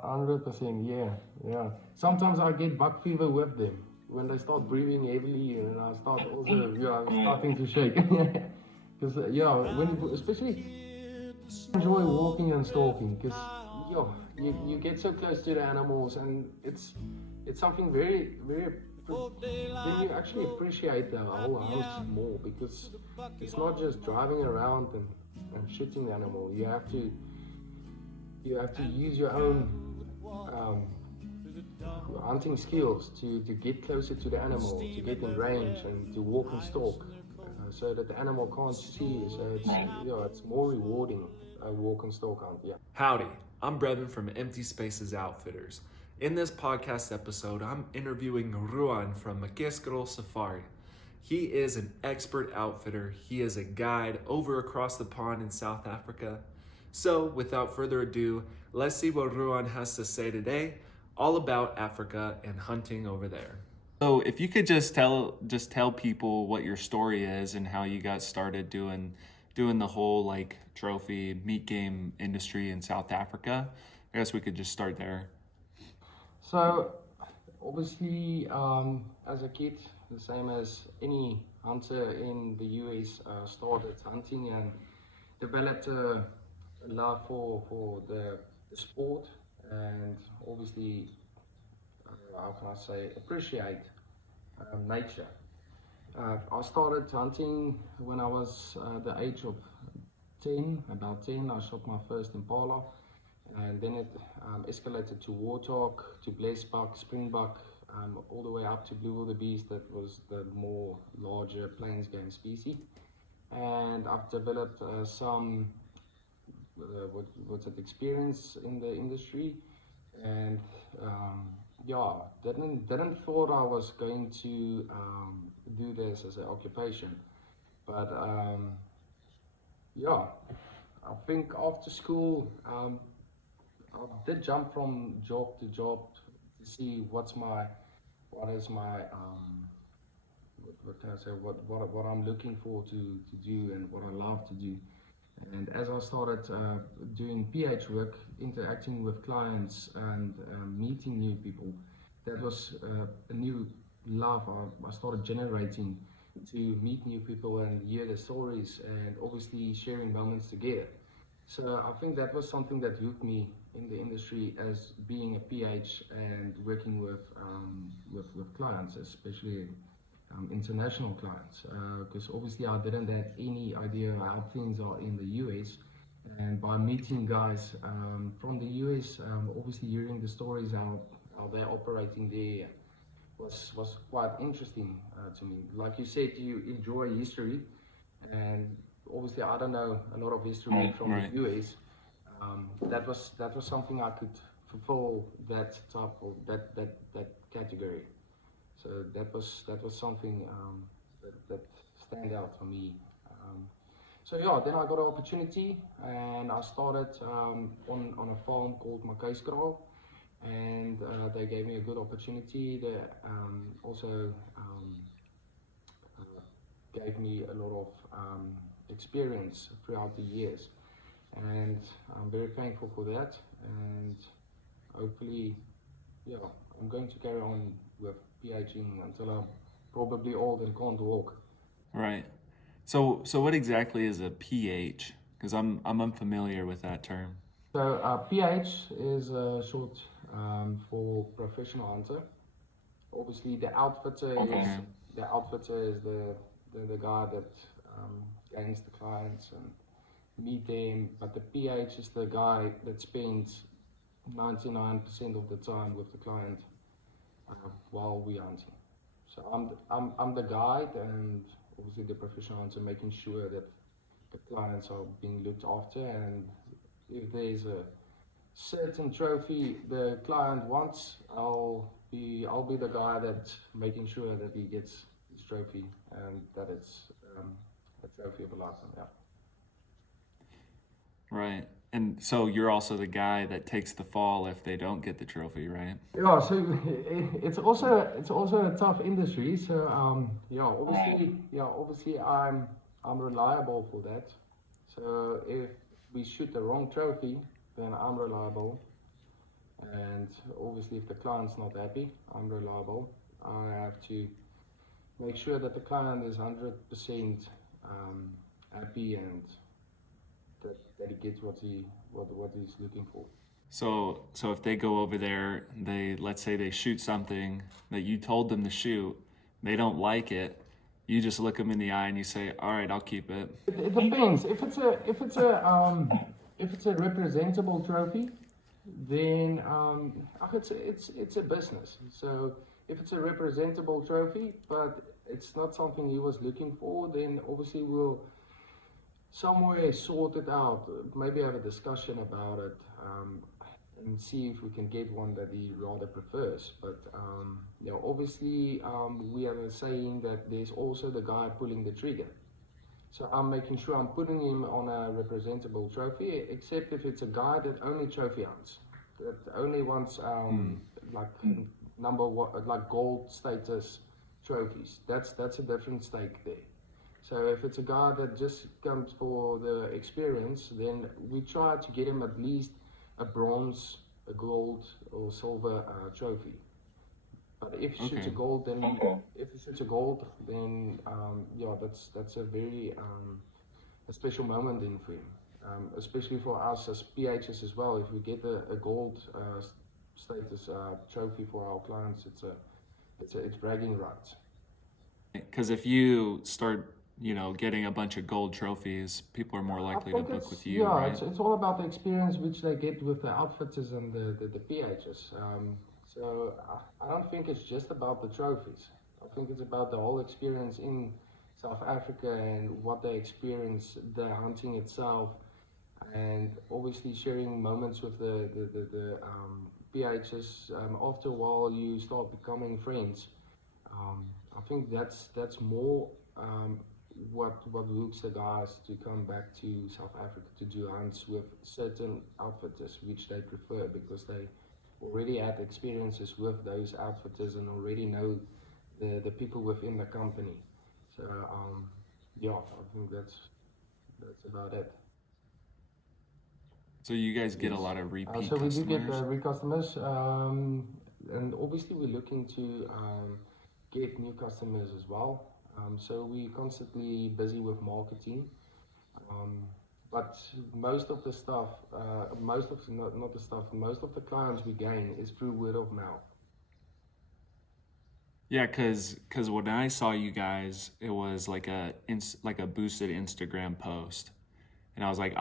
100%, yeah. Sometimes I get buck fever with them when they start breathing heavily, and I start also, starting to shake. Because, especially enjoy walking and stalking, because, you get so close to the animals, and it's something very, very, then you actually appreciate the whole house more, because it's not just driving around and shooting the animal. You have to use your own um, hunting skills to get closer to the animal, to get in range, and to walk and stalk, so that the animal can't see you. So it's more rewarding, walk and stalk hunt. Yeah. Howdy, I'm Brevin from Empty Spaces Outfitters. In this podcast episode, I'm interviewing Ruan from Makayskraal Safari. He is an expert outfitter. He is a guide over across the pond in South Africa. So, without further ado, let's see what Ruan has to say today, all about Africa and hunting over there. So, if you could just tell people what your story is and how you got started doing the whole like trophy meat game industry in South Africa. I guess we could just start there. So, obviously, as a kid, the same as any hunter in the US, started hunting and developed a love for the sport, and obviously, how can I say, appreciate nature. I started hunting when I was the age of 10, about 10. I shot my first impala, and then it escalated to warthog, to blesbuck, springbuck, all the way up to blue wildebeest. That was the more larger plains game species. And I've developed some what's that experience in the industry, and didn't thought I was going to do this as an occupation, but I think after school, I did jump from job to job to see what is my what can I say, what I'm looking for to do and what I love to do. And as I started doing PH work, interacting with clients, and meeting new people, that was a new love I started generating, to meet new people and hear the stories, and obviously sharing moments together. So I think that was something that hooked me in the industry, as being a PH and working with clients, especially international clients, because obviously I didn't have any idea how things are in the US. And by meeting guys from the US, obviously hearing the stories how they're operating there was quite interesting to me. Like you said, you enjoy history, and obviously I don't know a lot of history from the US. That was something I could fulfill, that type of that category. So that was something that stand out for me. Then I got an opportunity, and I started on a farm called Makayskraal, and they gave me a good opportunity. They also gave me a lot of experience throughout the years, and I'm very thankful for that. And hopefully, I'm going to carry on with PHing until I'm probably old and can't walk. Right. So what exactly is a PH? Because I'm unfamiliar with that term. So PH is short for professional hunter. Obviously, the outfitter is the guy that gains the clients and meet them. But the PH is the guy that spends 99% of the time with the client while we hunting. So I'm the guide, and obviously the professional hunter, making sure that the clients are being looked after, and if there's a certain trophy the client wants, I'll be the guy that's making sure that he gets his trophy, and that it's a trophy of a lifetime. Yeah. Right. And so you're also the guy that takes the fall if they don't get the trophy, right? Yeah, so it's also a tough industry. So obviously I'm reliable for that. So if we shoot the wrong trophy, then I'm reliable. and obviously if the client's not happy, I'm reliable. I have to make sure that the client is 100% happy and that he gets what he's looking for. So if they go over there, let's say they shoot something that you told them to shoot, they don't like it, you just look them in the eye and you say, "All right, I'll keep it." It depends. If it's a representable trophy, then it's a business. So if it's a representable trophy, but it's not something he was looking for, then obviously we'll somewhere sort it out. Maybe have a discussion about it, and see if we can get one that he rather prefers. But obviously, we have a saying that there's also the guy pulling the trigger. So I'm making sure I'm putting him on a representable trophy, except if it's a guy that only trophy hunts, that only wants like number one, like gold status trophies. That's a different stake there. So if it's a guy that just comes for the experience, then we try to get him at least a bronze, a gold, or silver trophy. But if he shoots a gold, then if he shoots a gold, then yeah, that's a very a special moment in for him. Especially for us as PHs as well. If we get a gold status trophy for our clients, it's bragging rights. Because if you start, getting a bunch of gold trophies, people are more likely to book with you, yeah, right? it's all about the experience which they get with the outfitters and the PHs. So I don't think it's just about the trophies. I think it's about the whole experience in South Africa and what they experience, the hunting itself, and obviously sharing moments with the PHs. After a while, you start becoming friends. I think that's more what hooks the guys to come back to South Africa to do hunts with certain outfitters, which they prefer because they already had experiences with those outfitters and already know the people within the company. So yeah, I think that's about it. So you guys get a Yes. lot of repeat So we do get customers. repeat customers, and obviously we're looking to get new customers as well. So we're constantly busy with marketing. Um, but most of the stuff, not the stuff, most of the clients we gain is through word of mouth. Yeah, cause when I saw you guys, it was like a boosted Instagram post, and I was like,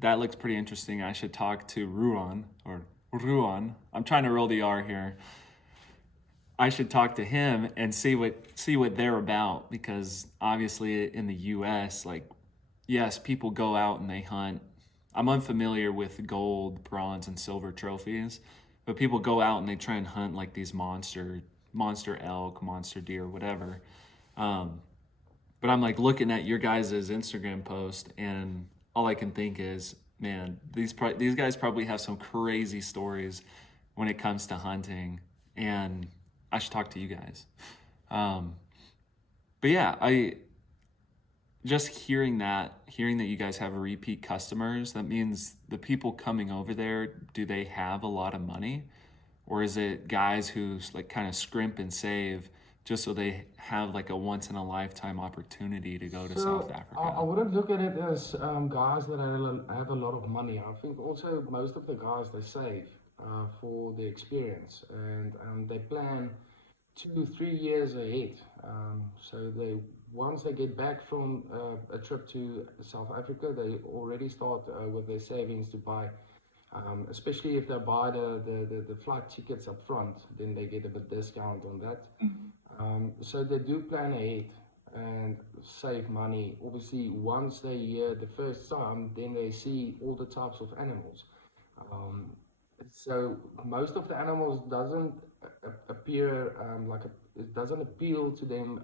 that looks pretty interesting. I should talk to Ruan. I'm trying to roll the R here. I should talk to him and see what they're about, because obviously in the U.S., like, yes, people go out and they hunt. I'm unfamiliar with gold, bronze, and silver trophies, but people go out and they try and hunt like these monster elk, monster deer, whatever. But I'm like looking at your guys' Instagram post, and all I can think is, man, these guys probably have some crazy stories when it comes to hunting, and I should talk to you guys. But yeah, I just hearing that you guys have repeat customers, that means the people coming over there, do they have a lot of money? Or is it guys who like kind of scrimp and save just so they have like a once in a lifetime opportunity to go to South Africa? I wouldn't look at it as guys that have a lot of money. I think also most of the guys they save for the experience, and they plan 2-3 years ahead. So they once they get back from a trip to South Africa, they already start with their savings to buy. Especially if they buy the flight tickets up front, then they get a bit discount on that. So they do plan ahead and save money. Obviously, once they hear the first time, then they see all the types of animals. Um, so most of the animals doesn't appear it doesn't appeal to them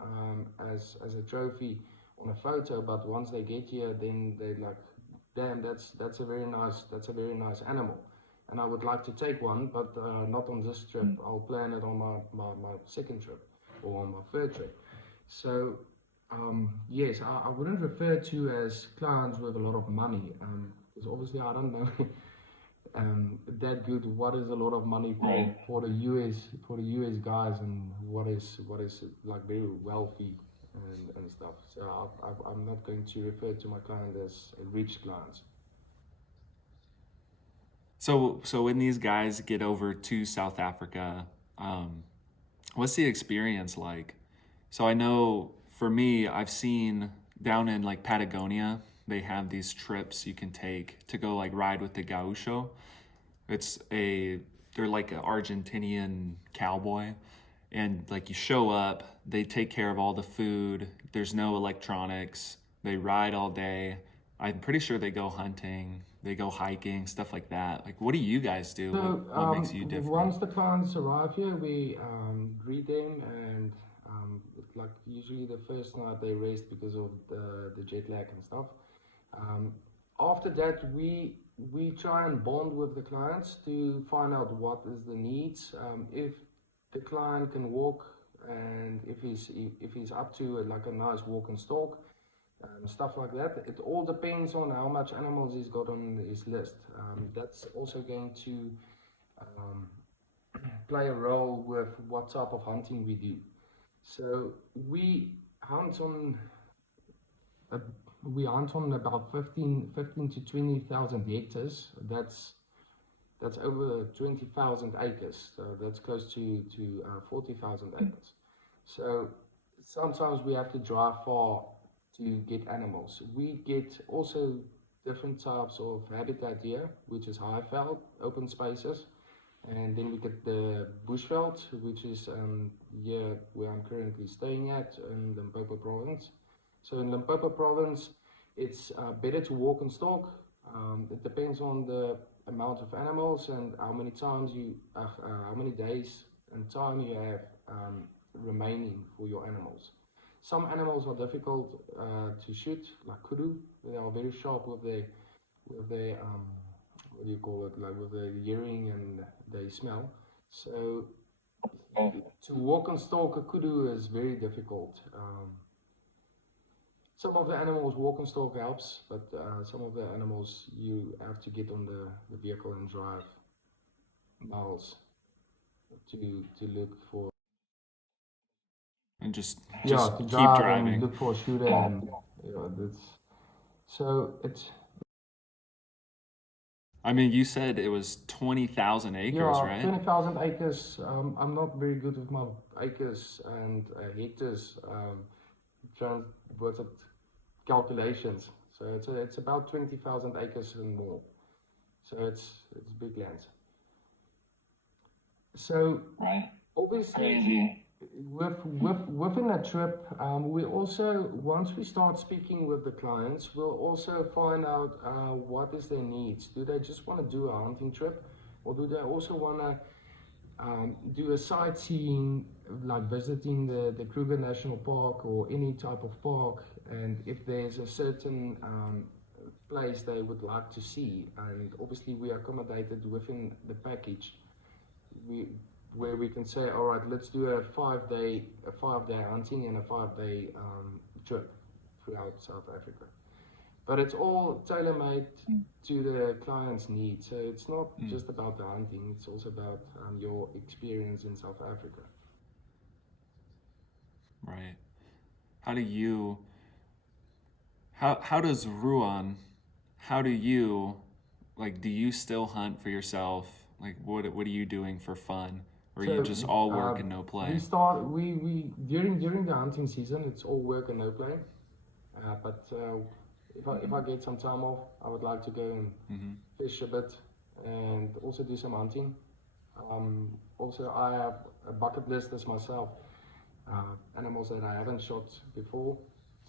as a trophy on a photo. But once they get here, then they like, damn, that's a very nice animal, and I would like to take one, but not on this trip. I'll plan it on my second trip or on my third trip. So yes, I wouldn't refer to as clients with a lot of money, because obviously I don't know that good. What is a lot of money for the US guys, and what is like very wealthy and stuff. So I'm not going to refer to my client as rich clients. So when these guys get over to South Africa, um, what's the experience like? So I know for me, I've seen down in like Patagonia, they have these trips you can take to go like ride with the gaucho. It's a they're like an Argentinian cowboy, and like you show up, they take care of all the food. There's no electronics. They ride all day. I'm pretty sure they go hunting, they go hiking, stuff like that. Like, what do you guys do? So What makes you different? once the clients arrive here, we greet them, and like usually the first night they rest because of the jet lag and stuff. Um, After that, we try and bond with the clients to find out what is the needs. If the client can walk, and if he's up to like a nice walk and stalk, stuff like that. It all depends on how much animals he's got on his list. That's also going to um, play a role with what type of hunting we do. So hunt on uh, we hunt on about 15 to 20,000 hectares. That's over 20,000 acres. So that's close to 40,000 acres. So sometimes we have to drive far to get animals. We get also different types of habitat here, which is high veld, open spaces, and then we get the bushveld, which is here where I'm currently staying at in Limpopo province. So in Limpopo province, it's better to walk and stalk. It depends on the amount of animals and how many days and time you have remaining for your animals. Some animals are difficult to shoot, like kudu. They are very sharp with their what do you call it, like with the hearing, and they smell. So to walk and stalk a kudu is very difficult. Some of the animals walk and stalk helps, but some of the animals you have to get on the vehicle and drive miles to look for. And just To keep drive and driving. look for a shooter, and that's so it's I mean, you said it was 20,000 acres, right? 20,000 acres. I'm not very good with my acres and hectares. What's it, calculations. So it's about 20,000 acres and more. So it's big lands. So obviously, within a trip, we also, once we start speaking with the clients, we'll also find out what is their needs. Do they just want to do a hunting trip, or do they also want to do a sightseeing, like visiting the Kruger National Park or any type of park, and if there's a certain place they would like to see, and obviously we accommodated within the package, we where we can say, all right, let's do a 5 day hunting and a 5 day trip throughout South Africa. But it's all tailor-made to the client's needs. So it's not just about the hunting, it's also about your experience in South Africa. Right. How do you how does Ruan, how do you, like, do you still hunt for yourself? Like, what are you doing for fun? Or are you just all work and no play? We during the hunting season, it's all work and no play. But if I get some time off, I would like to go and fish a bit, and also do some hunting. Also, I have a bucket list as myself, animals that I haven't shot before.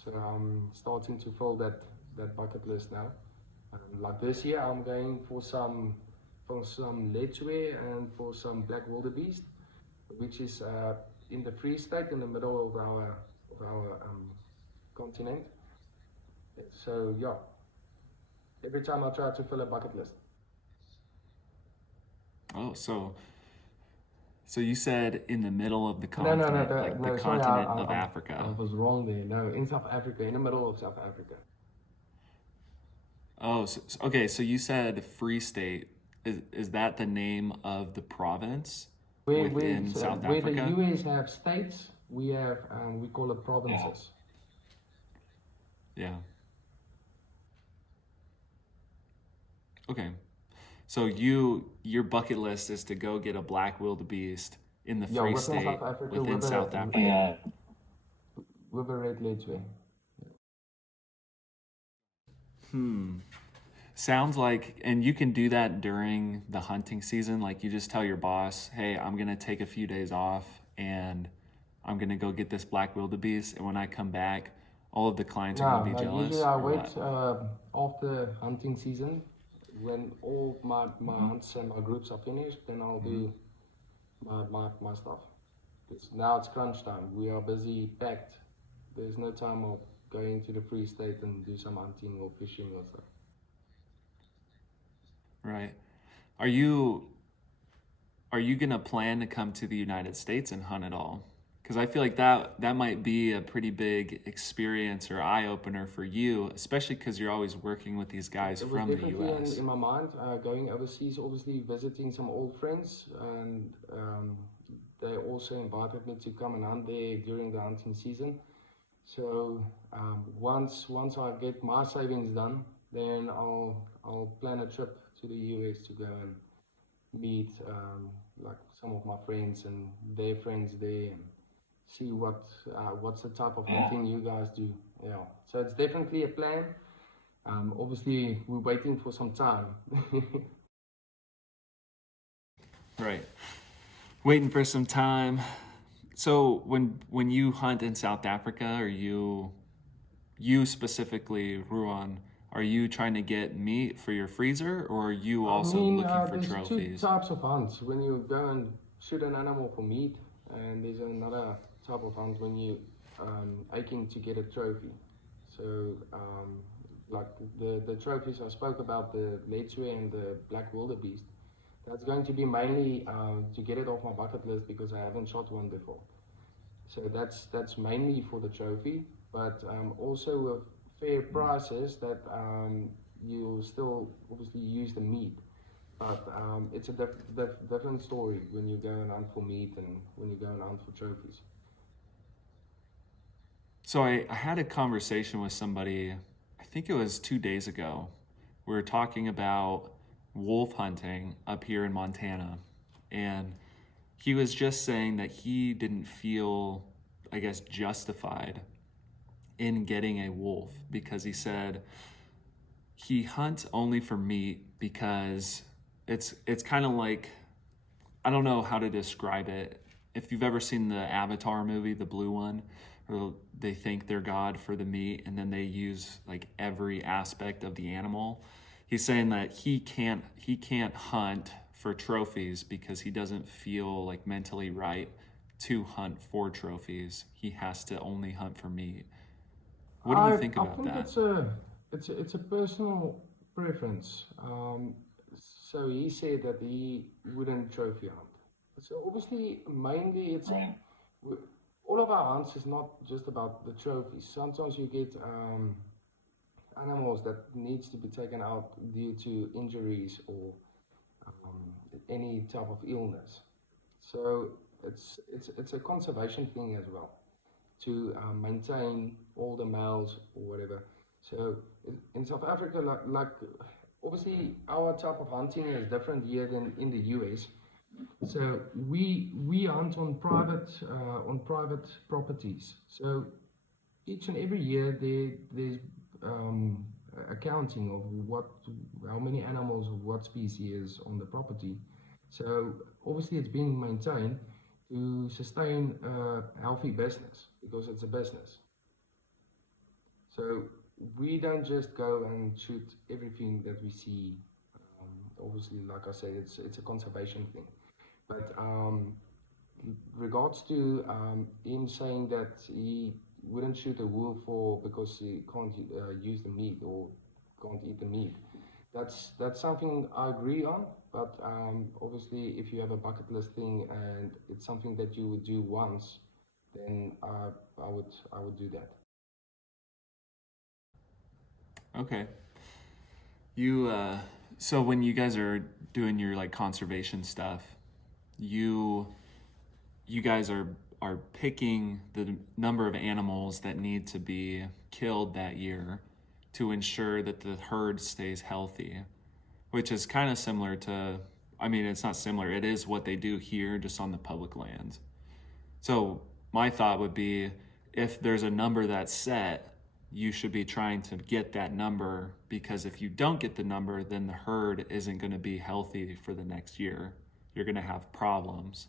So I'm starting to fill that bucket list now. Like this year, I'm going for some leechweer and for some black wildebeest, which is in the Free State, in the middle of our continent. So yeah, every time I try to fill a bucket list. Oh, so you said in the middle of the No, no, continent, no, like no, the sorry, continent of I Africa. was wrong there. No, in South Africa, in the middle of South Africa. Oh, okay. So you said Free State. is that the name of the province Where within South where the Africa? US have states, we have we call it provinces. Yeah. Okay. So your bucket list is to go get a black wildebeest in the Yeah, Free within State South Africa within with South Africa. a red leadway. Hmm. Sounds like, and you can do that during the hunting season. Like you just tell your boss, "Hey, I'm gonna take a few days off, and I'm gonna go get this black wildebeest. And when I come back, all of the clients are gonna No, be like usually jealous, I or wait what?" after hunting season when all my hunts and my groups are finished, then I'll do my stuff. Now it's crunch time. We are busy, packed. There's no time of going to the Free State and do some hunting or fishing or stuff. Right? Are you are you gonna plan to come to the United States and hunt at all? Because I feel like that might be a pretty big experience or eye opener for you, especially because you're always working with these guys It was from the definitely U.S. in my mind going overseas, obviously visiting some old friends, and they also invited me to come and hunt there during the hunting season. So once I get my savings done, then I'll plan a trip to the US to go and meet like some of my friends and their friends there and see what's the type of hunting you guys do. Yeah, so it's definitely a plan. Obviously, we're waiting for some time. Right. Waiting for some time. So when you hunt in South Africa, are you specifically, Ruan, are you trying to get meat for your freezer, or are you I also mean, looking for there's two trophies? types of hunts. When you go and shoot an animal for meat, and there's another type of hunt when you aching to get a trophy. So, like the trophies I spoke about, the Letswe and the Black Wildebeest, that's going to be mainly to get it off my bucket list because I haven't shot one before. So that's mainly for the trophy, but also with fair prices that you'll still obviously use the meat. But it's a different story when you go and hunt for meat and when you go and hunt for trophies. So I had a conversation with somebody, I think it was 2 days ago. We were talking about wolf hunting up here in Montana. And he was just saying that he didn't feel, I guess, justified in getting a wolf because he said he hunts only for meat because it's kind of like, I don't know how to describe it. If you've ever seen the Avatar movie, the blue one, where they thank their God for the meat and then they use like every aspect of the animal. He's saying that he can't hunt for trophies because he doesn't feel like mentally right to hunt for trophies. He has to only hunt for meat. What do you think I about think that? it's a personal preference. So he said that he wouldn't trophy hunt. So obviously, mainly all of our hunts is not just about the trophies. Sometimes you get animals that needs to be taken out due to injuries or um, any type of illness. So it's a conservation thing as well to maintain all the males or whatever. So in South Africa, like obviously our type of hunting is different here than in the US. So we hunt on private properties. So each and every year there's accounting of how many animals of what species is on the property. So obviously it's being maintained to sustain a healthy business because it's a business. So we don't just go and shoot everything that we see. Obviously, like I said, it's a conservation thing. But regards to him saying that he wouldn't shoot a wolf for because he can't use the meat or can't eat the meat. That's something I agree on. But obviously, if you have a bucket list thing and it's something that you would do once, then I would do that. Okay. You So when you guys are doing your like conservation stuff, you you guys are picking the number of animals that need to be killed that year to ensure that the herd stays healthy, which is kind of similar to, I mean, it's not similar, it is what they do here just on the public lands. So my thought would be, if there's a number that's set, you should be trying to get that number, because if you don't get the number, then the herd isn't going to be healthy for the next year. You're going to have problems.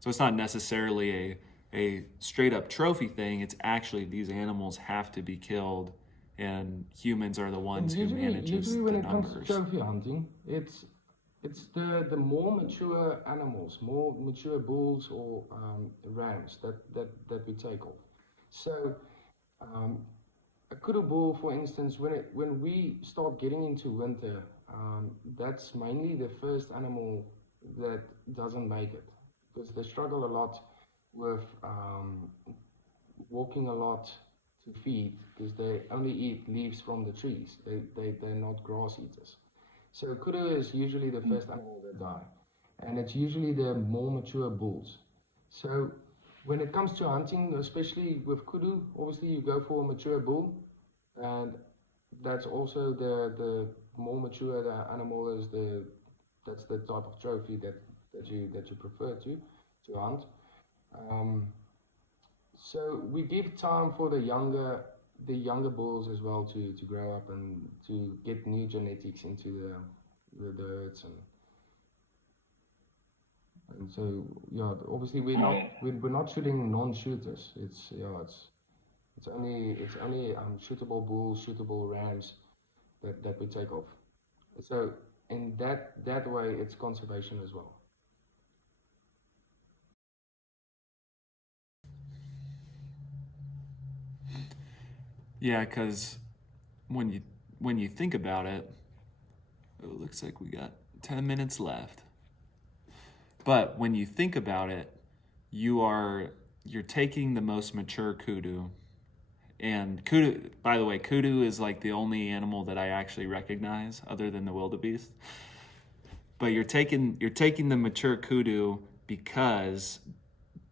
So it's not necessarily a straight up trophy thing. It's actually these animals have to be killed, and humans are the And ones who usually, manages when the it comes to numbers. trophy hunting, it's the more mature animals, more mature bulls or rams that we take off. So um, a kudu bull, for instance, when we start getting into winter, that's mainly the first animal that doesn't make it because they struggle a lot with walking a lot to feed because they only eat leaves from the trees. They're not grass eaters. So kudu is usually the first animal that die, and it's usually the more mature bulls. So when it comes to hunting, especially with kudu, obviously you go for a mature bull, and that's also the more mature the animal is, that's the type of trophy that you prefer to hunt. Um, so we give time for the younger bulls as well to grow up and to get new genetics into the herds, and so yeah, obviously we're not shooting non-shooters. It's only shootable bulls, shootable rams that we take off. So in that way, it's conservation as well. Yeah, because when you when you think about it, it looks like we got 10 minutes left. But when you think about it, you're taking the most mature kudu. And kudu, by the way, kudu is like the only animal that I actually recognize other than the wildebeest. But you're taking the mature kudu because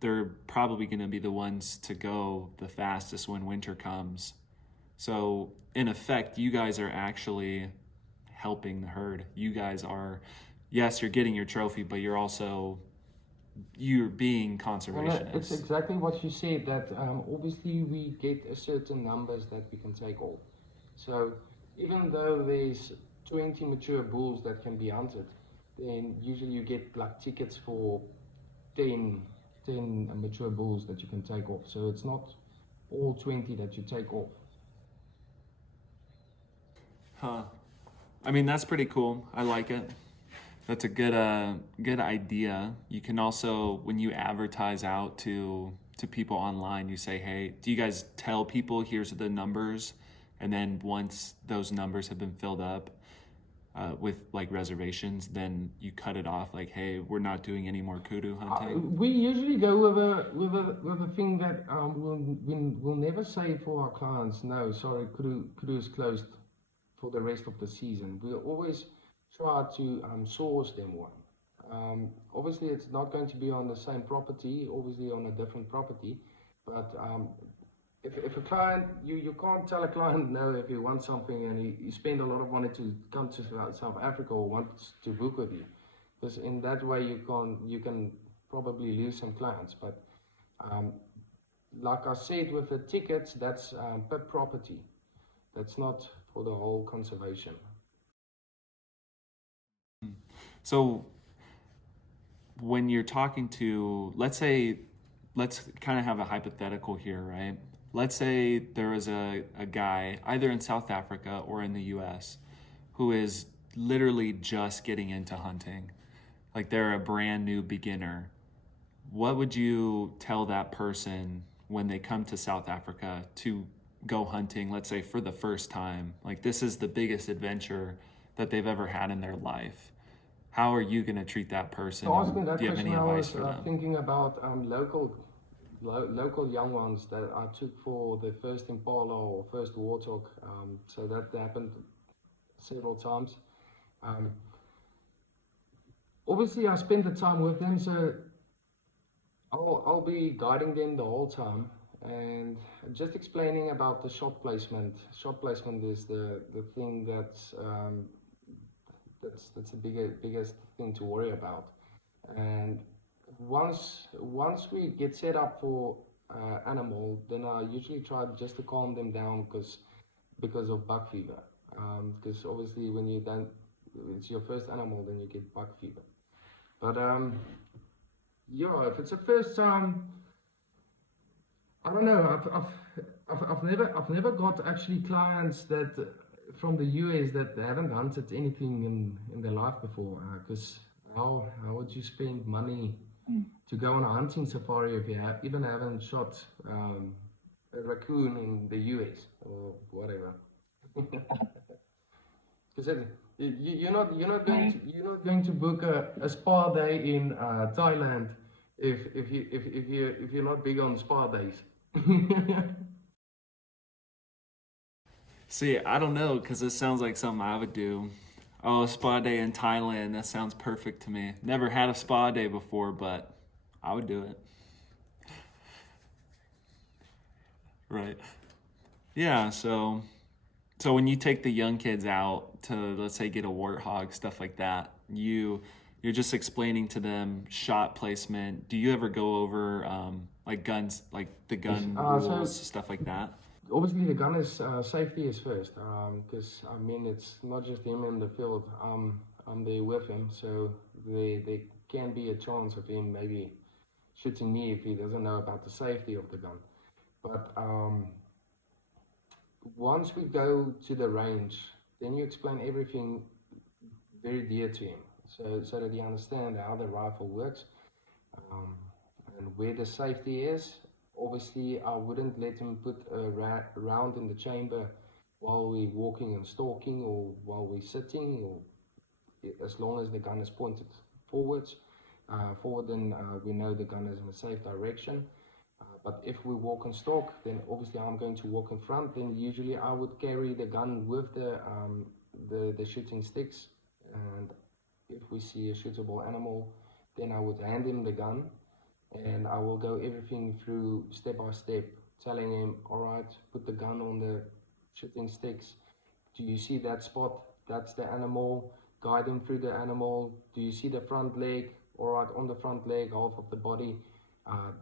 they're probably going to be the ones to go the fastest when winter comes. So in effect, you guys are actually helping the herd. You guys are, yes, you're getting your trophy, but you're being And it's conservationists. exactly what you said, that obviously we get a certain numbers that we can take off. So even though there's 20 mature bulls that can be hunted, then usually you get like tickets for 10, 10 mature bulls that you can take off. So it's not all 20 that you take off. Huh. I mean, that's pretty cool. I like it. That's a good idea. You can also, when you advertise out to people online, you say, "Hey, do you guys tell people here's the numbers?" And then once those numbers have been filled up with like reservations, then you cut it off. Like, "Hey, we're not doing any more kudu hunting." We usually go with a thing that we'll never say for our clients, no, sorry, Kudu is closed for the rest of the season. We'll always try to source them one. Obviously, it's not going to be on the same property, obviously on a different property, but if a client, you can't tell a client no if he wants something and he spend a lot of money to come to South Africa or wants to book with you, because in that way you can probably lose some clients. But um, like I said, with the tickets, that's per property. That's not for the whole conservation. So when you're talking to, let's kind of have a hypothetical here, right? Let's say there is a guy either in South Africa or in the US who is literally just getting into hunting. Like they're a brand new beginner. What would you tell that person when they come to South Africa to go hunting, let's say for the first time? Like this is the biggest adventure that they've ever had in their life. How are you going to treat that person? To ask me And that do you have question, any I advice was for them? thinking about local young ones that I took for the first Impala or first Warthog. So that happened several times. Um, Obviously, I spend the time with them, so I'll be guiding them the whole time and just explaining about the shot placement. Shot placement is the thing that's the biggest thing to worry about. And once we get set up for animal, then I usually try just to calm them down because of buck fever. Because obviously when you don't, it's your first animal, then you get buck fever. But yeah, if it's a first time, I don't know. I've never got actually clients that from the US that haven't hunted anything in their life before. Because how would you spend money to go on a hunting safari if you even haven't shot a raccoon in the US or whatever? Because you're not going to book a spa day in Thailand if you're not big on spa days. See, I don't know because it sounds like something I would do. Oh, a spa day in Thailand. That sounds perfect to me. Never had a spa day before, but I would do it. Right. Yeah, so when you take the young kids out to, let's say, get a warthog, stuff like that, you're just explaining to them shot placement. Do you ever go over like guns, like the gun So rules, stuff like that? obviously the gun is safety is first, because I mean it's not just him in the field. I'm there with him, so there can be a chance of him maybe shooting me if he doesn't know about the safety of the gun. But once we go to the range, then you explain everything very dear to him, so that he understands how the rifle works, um, and where the safety is. Obviously, I wouldn't let him put a round in the chamber while we're walking and stalking, or while we're sitting, or as long as the gun is pointed forwards. Forward, then we know the gun is in a safe direction. But if we walk and stalk, then obviously I'm going to walk in front. Then usually I would carry the gun with the shooting sticks, and if we see a shootable animal, then I would hand him the gun, and I will go everything through step by step, telling him, all right, put the gun on the shooting sticks. Do you see that spot? That's the animal. Guide him through the animal. Do you see the front leg? All right, on the front leg, half of the body.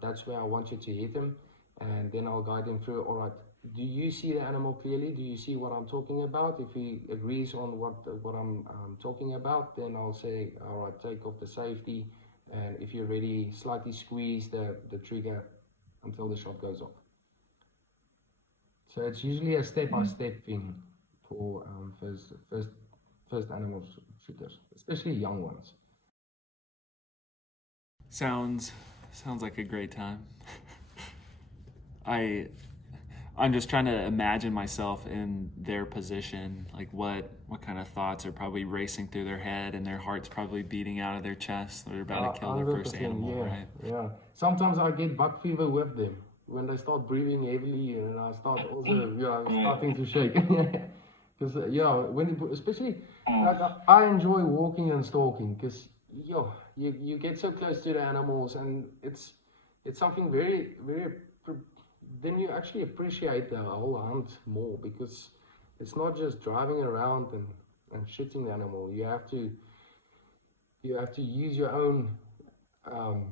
That's where I want you to hit him, and then I'll guide him through. All right, do you see the animal clearly? Do you see what I'm talking about? If he agrees on what I'm talking about, then I'll say, all right, take off the safety, and if you're ready, slightly squeeze the trigger until the shot goes off. So it's usually a step-by-step thing for first animal shooters, especially young ones. Sounds sounds like a great time. I I'm just trying to imagine myself in their position, like what kind of thoughts are probably racing through their head and their heart's probably beating out of their chest. They're about to kill their first 100%, animal, yeah, right? yeah. Sometimes I get buck fever with them when they start breathing heavily, and I start also, starting to shake. Because especially like I enjoy walking and stalking, because you get so close to the animals, and it's something very very. Then you actually appreciate the whole hunt more, because it's not just driving around and shooting the animal. You have to use your own um,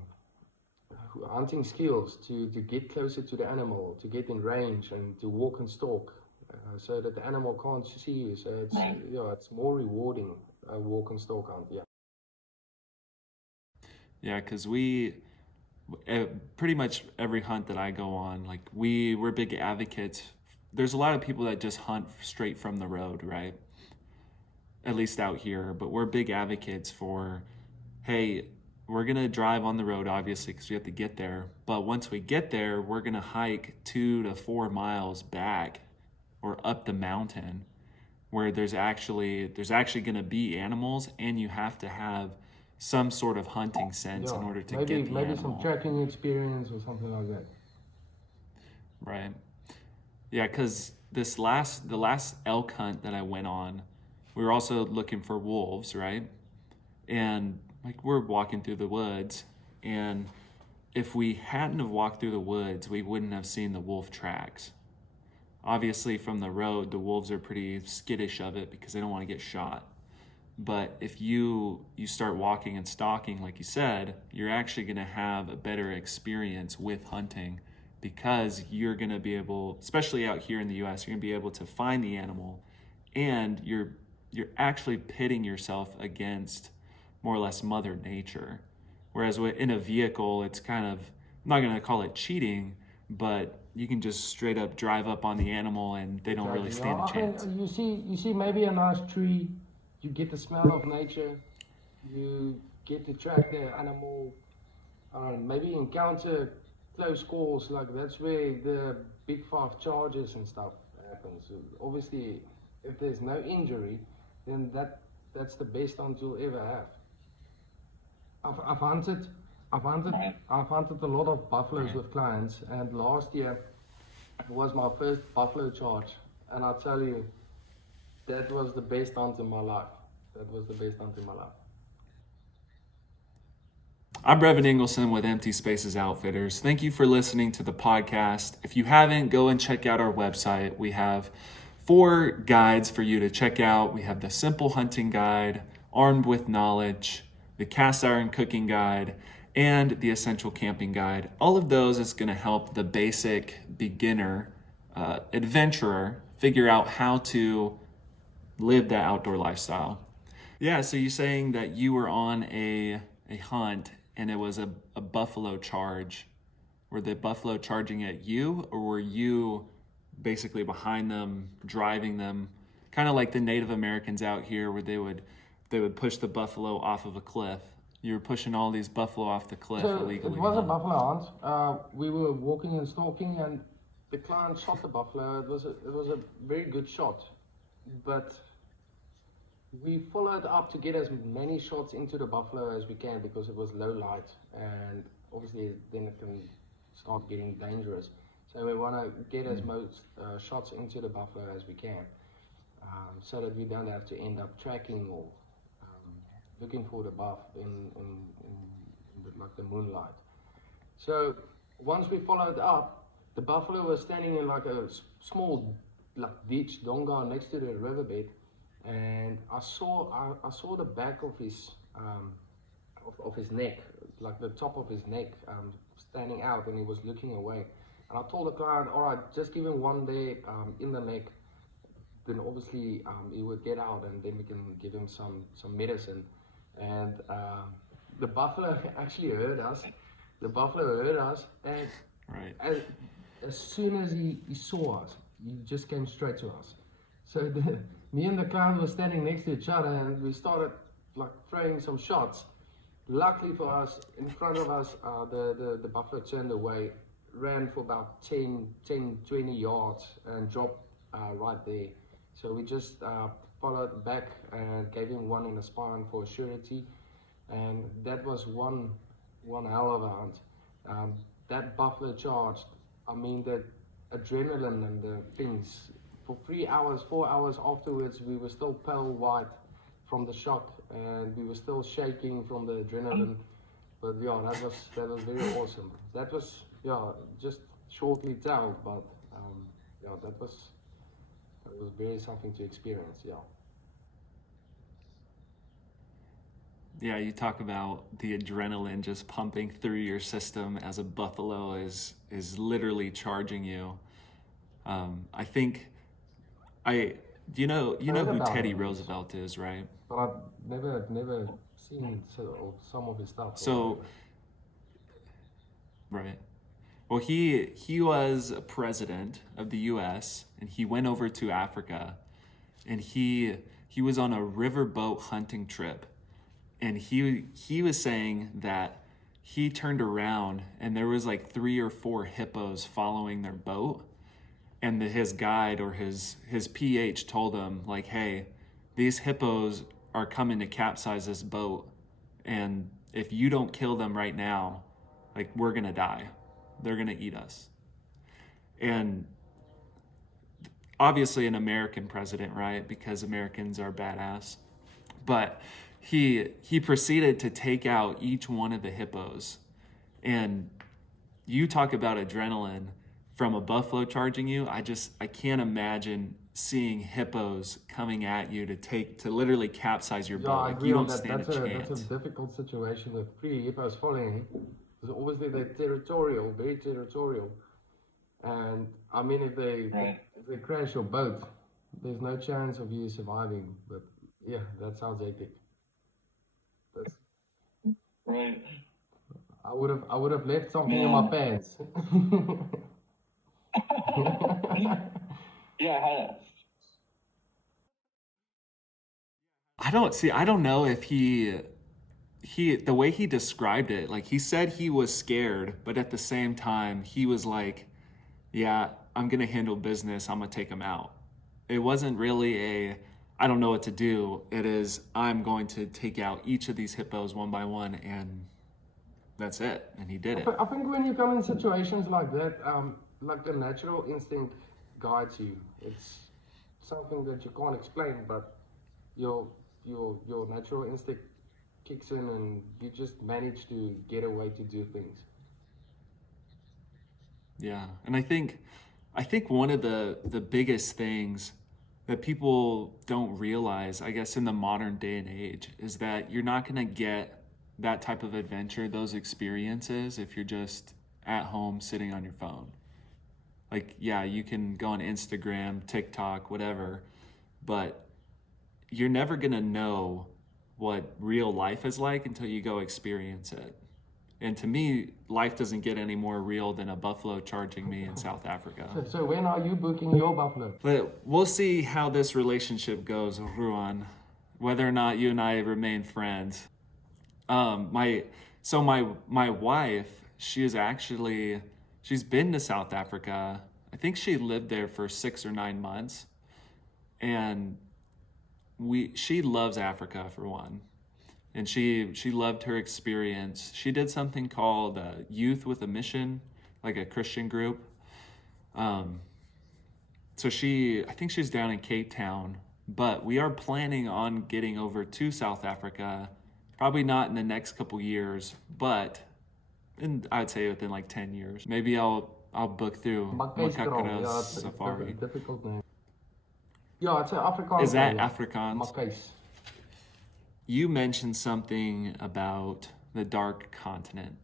hunting skills to get closer to the animal, to get in range, and to walk and stalk, so that the animal can't see you. So it's more rewarding, walk and stalk hunt. Yeah. Yeah, because pretty much every hunt that I go on, like we're big advocates. There's a lot of people that just hunt straight from the road, right? At least out here, but we're big advocates for, hey, we're gonna drive on the road obviously because we have to get there. But once we get there, we're gonna hike 2 to 4 miles back or up the mountain where there's actually gonna be animals, and you have to have some sort of hunting sense Yeah, in order to maybe get the maybe some animal. tracking experience or something like that. Right. Yeah, because the last elk hunt that I went on, we were also looking for wolves, right? And like we're walking through the woods, and if we hadn't have walked through the woods, we wouldn't have seen the wolf tracks. Obviously, from the road, the wolves are pretty skittish of it because they don't want to get shot. But if you start walking and stalking, like you said, you're actually going to have a better experience with hunting, because you're going to be able, especially out here in the US, you're going to be able to find the animal, and you're actually pitting yourself against more or less Mother Nature. Whereas in a vehicle, it's kind of, I'm not going to call it cheating, but you can just straight up drive up on the animal and they don't really stand a chance. You see maybe a nice tree, you get the smell of nature, you get to track the animal, maybe encounter close calls, like that's where the big five charges and stuff happens. Obviously, if there's no injury, then that's the best hunt you'll ever have. I've hunted a lot of buffaloes with clients, and last year was my first buffalo charge, and I tell you, that was the best hunt in my life. That was the best hunt in my life. I'm Brevin Ingleson with Empty Spaces Outfitters. Thank you for listening to the podcast. If you haven't, go and check out our website. We have 4 guides for you to check out. We have the Simple Hunting Guide, Armed with Knowledge, the Cast Iron Cooking Guide, and the Essential Camping Guide. All of those is going to help the basic beginner adventurer figure out how to live that outdoor lifestyle. Yeah, so you're saying that you were on a hunt and it was a buffalo charge. Were the buffalo charging at you, or were you basically behind them, driving them, kind of like the Native Americans out here where they would push the buffalo off of a cliff? You were pushing all these buffalo off the cliff illegally. It was a buffalo hunt. We were walking and stalking, and the client shot the buffalo. It was a very good shot, but we followed up to get as many shots into the buffalo as we can, because it was low light, and obviously then it can start getting dangerous. So we want to get as most shots into the buffalo as we can, so that we don't have to end up tracking or looking for the buff in the moonlight. So once we followed up, the buffalo was standing in like a small ditch, donga, next to the riverbed, and I saw the back of his neck, like the top of his neck, standing out, and he was looking away. And I told the client, all right, just give him one there in the neck, then obviously he would get out, and then we can give him some medicine. And the buffalo actually heard us. And right. as soon as he saw us, he just came straight to us. So me and the client were standing next to each other, and we started like throwing some shots. Luckily for us, in front of us, the buffalo turned away, ran for about 10, 20 yards, and dropped right there. So we just followed back and gave him one in the spine for surety, and that was one hell of a hunt. That buffalo charged, I mean, the adrenaline and the things, for 3 hours, 4 hours afterwards, we were still pale white from the shock, and we were still shaking from the adrenaline. But yeah, that was very awesome. That was just shortly told, but that was very something to experience. Yeah, you talk about the adrenaline just pumping through your system as a buffalo is literally charging you. I think you know who Teddy Roosevelt is, right? But I've never seen some of his stuff. So, right. Well, he was a president of the U.S. and he went over to Africa, and he was on a riverboat hunting trip, and he was saying that he turned around and there was like 3 or 4 hippos following their boat, and his guide or his PH told him like, hey, these hippos are coming to capsize this boat, and if you don't kill them right now, like, we're gonna die. They're gonna eat us. And obviously an American president, right? Because Americans are badass. But he proceeded to take out each one of the hippos. And you talk about adrenaline from a buffalo charging you. I can't imagine seeing hippos coming at you to literally capsize your Yeah, boat. I Like agree you on don't that. stand a That's a chance. difficult situation with three hippos following. Because obviously they're territorial, very territorial. And I mean, if they crash your boat, there's no chance of you surviving. But yeah, that sounds epic. That's, Right. I would have left something in my Man. pants. Yeah, I don't know if the way he described it, like he said he was scared, but at the same time he was like, yeah, I'm gonna handle business, I'm gonna take him out. It wasn't really I don't know what to do. It is, I'm going to take out each of these hippos one by one, and that's it. And he did it. I think when you come in situations like that, like the natural instinct guides you. It's something that you can't explain, but your your natural instinct kicks in, and you just manage to get away to do things. Yeah, and I think one of the biggest things that people don't realize, I guess, in the modern day and age, is that you're not gonna get that type of adventure, those experiences, if you're just at home sitting on your phone. Like, yeah, you can go on Instagram, TikTok, whatever, but you're never gonna know what real life is like until you go experience it. And to me, life doesn't get any more real than a buffalo charging me in South Africa. So when are you booking your buffalo? But we'll see how this relationship goes, Ruan, whether or not you and I remain friends. My so my wife, she's been to South Africa. I think she lived there for 6 or 9 months, and she loves Africa for one, and she loved her experience. She did something called Youth with a Mission, like a Christian group. Um, so I think she's down in Cape Town, but we are planning on getting over to South Africa, probably not in the next couple years, but I'd say within like 10 years. Maybe I'll book through Makayskraal. Makayskraal Yeah, it's a Safari. difficult name. Yeah, it's an Afrikaans Is that name. Yeah. Afrikaans? Makays. You mentioned something about the dark continent.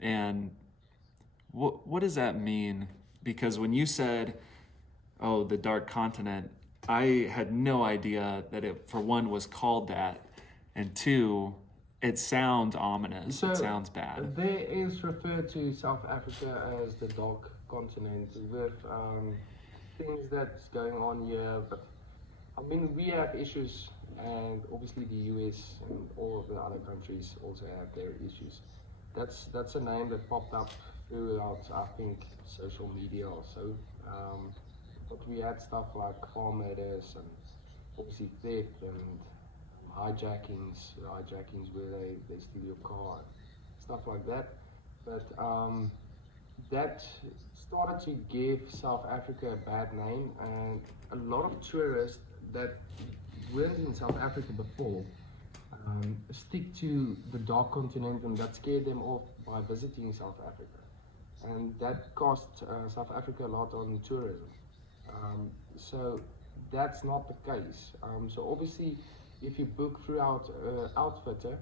And what does that mean? Because when you said, oh, the dark continent, I had no idea that it, for one, was called that, and two, it sounds ominous. So it sounds bad. there is referred to South Africa as the dark continent with things that's going on here. But I mean, we have issues, and obviously the US and all of the other countries also have their issues. That's a name that popped up throughout, I think, social media also. But we had stuff like car murders and obviously theft and hijackings where they steal your car, stuff like that. But that started to give South Africa a bad name, and a lot of tourists that weren't in South Africa before stick to the dark continent, and that scared them off by visiting South Africa. And that cost South Africa a lot on tourism. So that's not the case. So obviously, if you book throughout Outfitter,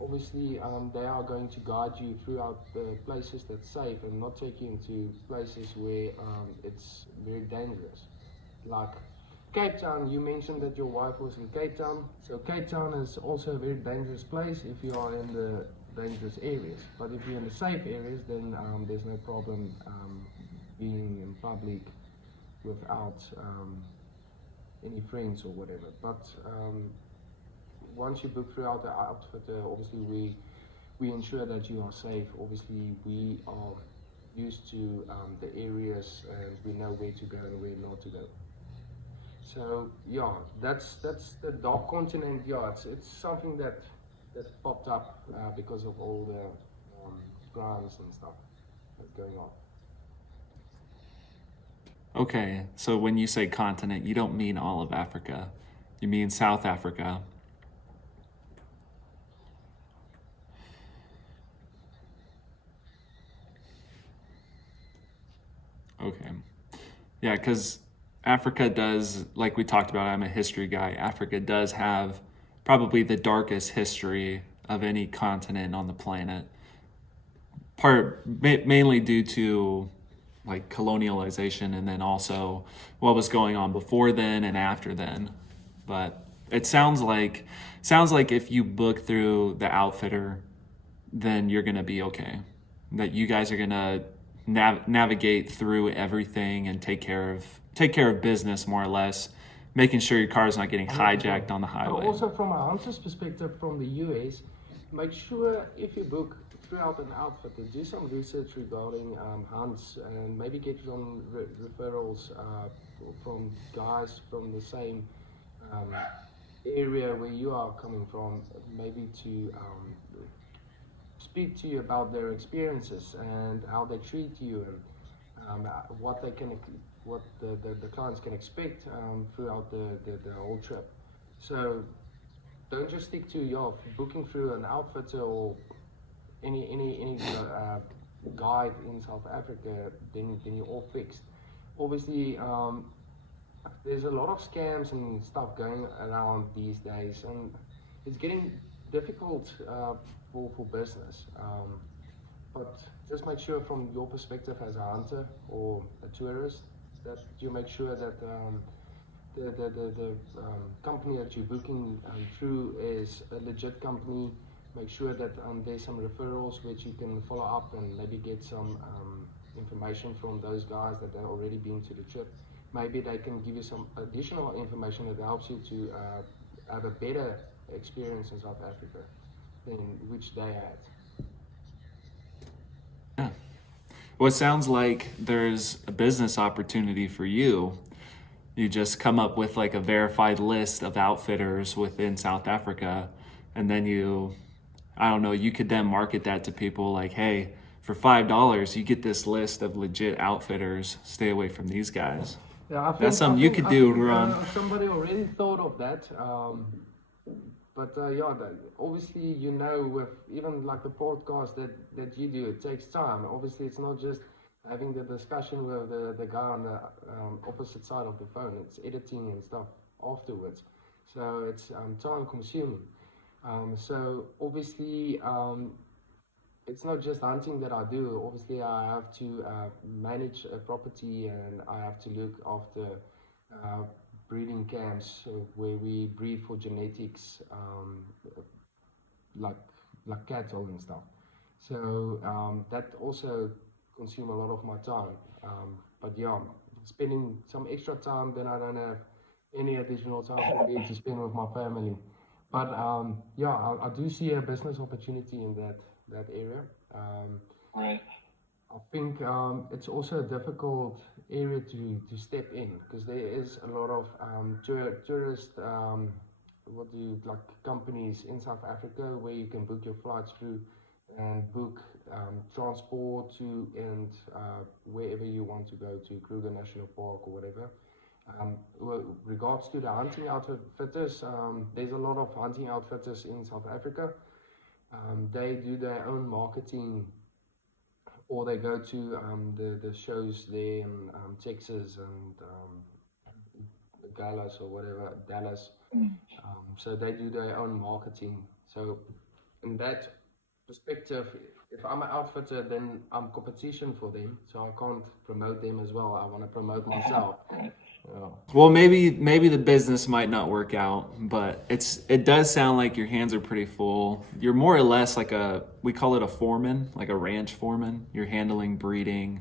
obviously they are going to guide you throughout the places that's safe and not take you into places where it's very dangerous. Like Cape Town, you mentioned that your wife was in Cape Town. So Cape Town is also a very dangerous place if you are in the dangerous areas. But if you're in the safe areas, then there's no problem being in public without any friends or whatever. But once you book throughout the outfit, obviously we ensure that you are safe. Obviously we are used to the areas and we know where to go and where not to go. So yeah, that's the dark continent. Yeah, it's something that popped up because of all the crimes and stuff that's going on. Okay, so when you say continent, you don't mean all of Africa. You mean South Africa. Okay. Yeah, because Africa does, like we talked about, I'm a history guy. Africa does have probably the darkest history of any continent on the planet. Mainly due to like colonialization and then also what was going on before then and after then. But it sounds like if you book through the outfitter, then you're gonna be okay. That you guys are gonna navigate through everything and take care of business more or less, making sure your car's not getting hijacked on the highway. Also, from a hunter's perspective from the US, make sure if you book throughout an outfit, do some research regarding hunts and maybe get some referrals from guys from the same um, area where you are coming from, maybe to speak to you about their experiences and how they treat you and what they can, what the clients can expect throughout the whole trip. So don't just stick to your booking through an outfitter or any guide in South Africa. Then you're all fixed. Obviously, there's a lot of scams and stuff going around these days, and it's getting difficult for business. But just make sure from your perspective as a hunter or a tourist that you make sure that the company that you're booking through is a legit company. Make sure that there's some referrals which you can follow up and maybe get some information from those guys that have already been to the trip. Maybe they can give you some additional information that helps you to have a better experience in South Africa than which they had. Yeah. Well, it sounds like there's a business opportunity for you. You just come up with like a verified list of outfitters within South Africa, and then I don't know, you could then market that to people like, hey, for $5, you get this list of legit outfitters. Stay away from these guys. Yeah, That's something you could do, Ruan. Somebody already thought of that. But yeah, obviously, with even like the podcast that you do, it takes time. Obviously, it's not just having the discussion with the guy on the opposite side of the phone. It's editing and stuff afterwards. So it's time consuming. So obviously, it's not just hunting that I do. Obviously, I have to manage a property and I have to look after breeding camps where we breed for genetics, like cattle and stuff. So that also consume a lot of my time. But yeah, spending some extra time, then I don't have any additional time for me to spend with my family. But yeah, I do see a business opportunity in that area. Right. I think it's also a difficult area to step in because there is a lot of tourist what do you like companies in South Africa where you can book your flights through and book transport to and wherever you want to go to Kruger National Park or whatever. With regards to the hunting outfitters, there's a lot of hunting outfitters in South Africa. They do their own marketing or they go to the shows there in Texas and Dallas or whatever, Dallas. So they do their own marketing. So in that perspective, if I'm an outfitter, then I'm competition for them. So I can't promote them as well. I want to promote myself. Yeah. Well, maybe the business might not work out, but it does sound like your hands are pretty full. You're more or less like we call it a foreman, like a ranch foreman. You're handling breeding,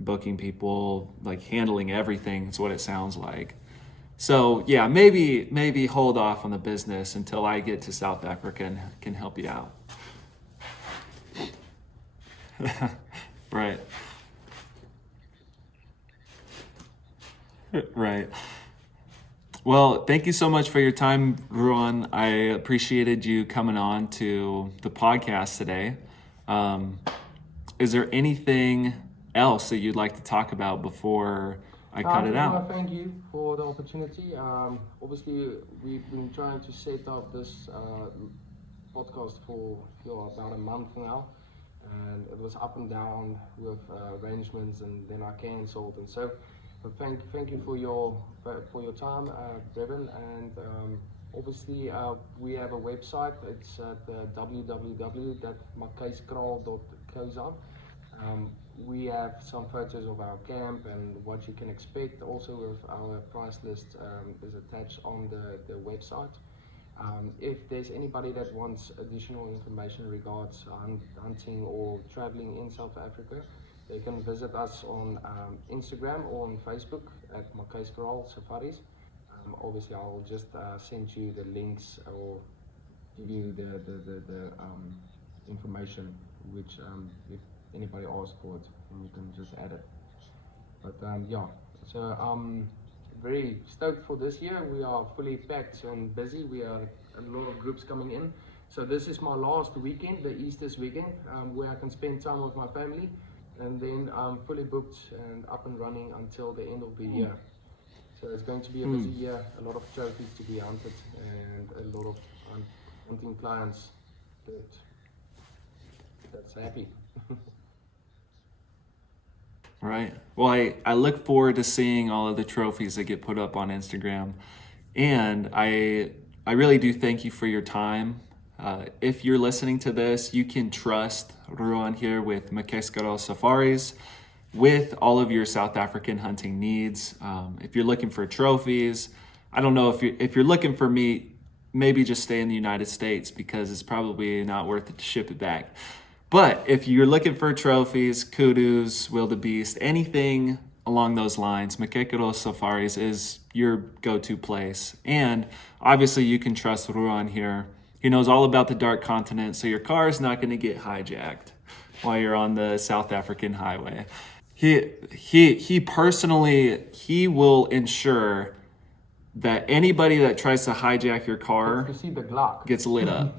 booking people, like handling everything. Is what it sounds like. So yeah, maybe hold off on the business until I get to South Africa and can help you out. Right. Right. Well, thank you so much for your time, Ruan. I appreciated you coming on to the podcast today. Is there anything else that you'd like to talk about before I cut it out. Thank you for the opportunity. Obviously, we've been trying to set up this podcast for about a month now, and it was up and down with arrangements, and then I cancelled. And so, but thank you for your time, Brevin. And obviously, we have a website. It's at www.makayskraal.co.za. We have some photos of our camp and what you can expect. Also, with our price list is attached on the website. If there's anybody that wants additional information regards hunting or traveling in South Africa, they can visit us on Instagram or on Facebook at Makayskraal Safaris. Obviously, I'll just send you the links or give you the information, which if anybody asks for it, and you can just add it. But yeah, so I'm very stoked for this year. We are fully packed and busy. We are a lot of groups coming in. So this is my last weekend, the Easter's weekend, where I can spend time with my family, and then I'm fully booked and up and running until the end of the year. So it's going to be a busy year, a lot of trophies to be hunted, and a lot of hunting clients that's happy. Right. Well, I look forward to seeing all of the trophies that get put up on Instagram. And I really do thank you for your time. If you're listening to this, you can trust Ruan here with Makayskraal Safaris with all of your South African hunting needs. If you're looking for trophies, I don't know if you're looking for meat, maybe just stay in the United States because it's probably not worth it to ship it back. But if you're looking for trophies, kudus, wildebeest, anything along those lines, Makayskraal Safaris is your go-to place. And obviously you can trust Ruan here. He knows all about the Dark Continent, so your car is not going to get hijacked while you're on the South African highway. He personally, he will ensure that anybody that tries to hijack your car You see the Glock. gets lit up.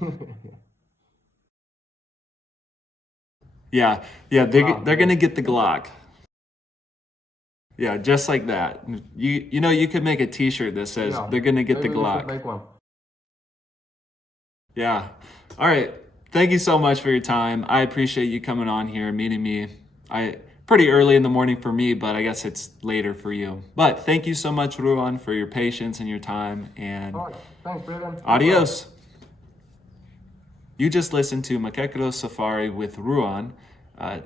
Yeah, they're gonna get the Glock. Yeah, just like that. You know, you could make a T-shirt that says they're gonna get the Maybe we should Glock. make one. Yeah. All right. Thank you so much for your time. I appreciate you coming on here, meeting me. Pretty early in the morning for me, but I guess it's later for you. But thank you so much, Ruan, for your patience and your time. And All right. Thanks, Brevin. adios. You just listened to Makayskraal Safari with Ruan.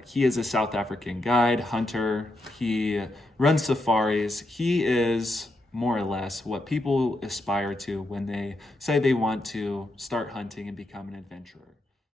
He is a South African guide, hunter. He runs safaris. He is more or less what people aspire to when they say they want to start hunting and become an adventurer.